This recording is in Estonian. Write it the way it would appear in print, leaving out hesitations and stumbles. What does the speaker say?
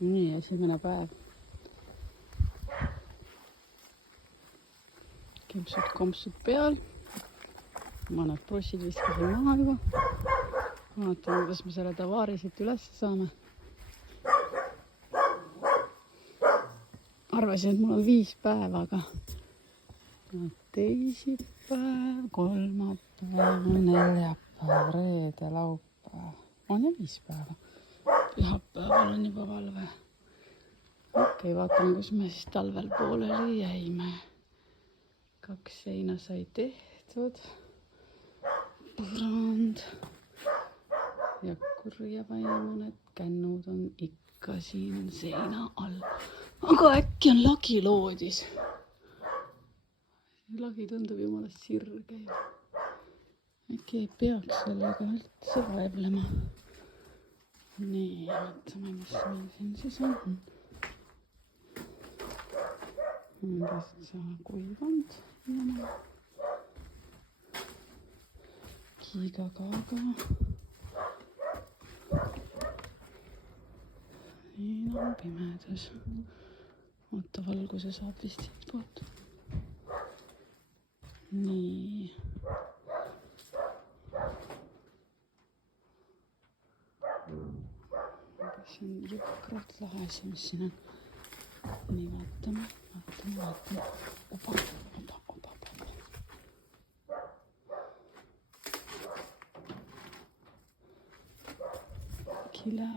nii, esimene päev. Kimpsud-kompsud peal. Mõned brussid viskasin maha juba. Vaatame, kuidas me selle tavaari siit üles saame. Arvasin, et mul on 5 päeva, aga teisipäev, kolmapäev, neljapäev, reede, laupäev. On ja 5 päeva. Pühapäeval on juba valve. Okei, vaatame, kus me siis talvel pooleli jäime. 2 seina sai tehtud. Põrand. Ja kurjapäine mõned kännud on ikka siin seina all. Aga äkki on lagi loodis. Lagi tundub jumala sirge. Äkki ei peaks sellega üldse vaevlema. Nii, vaatame, mis meil siin siis on. Mingist kuivand. Kiiga-kaaga. Siin on pimedus. Oota, valguse saab vist siit poolt. Nii. See on jõhkralt lahe see, mis siin on. Nii, vaatame. Opa. Kile.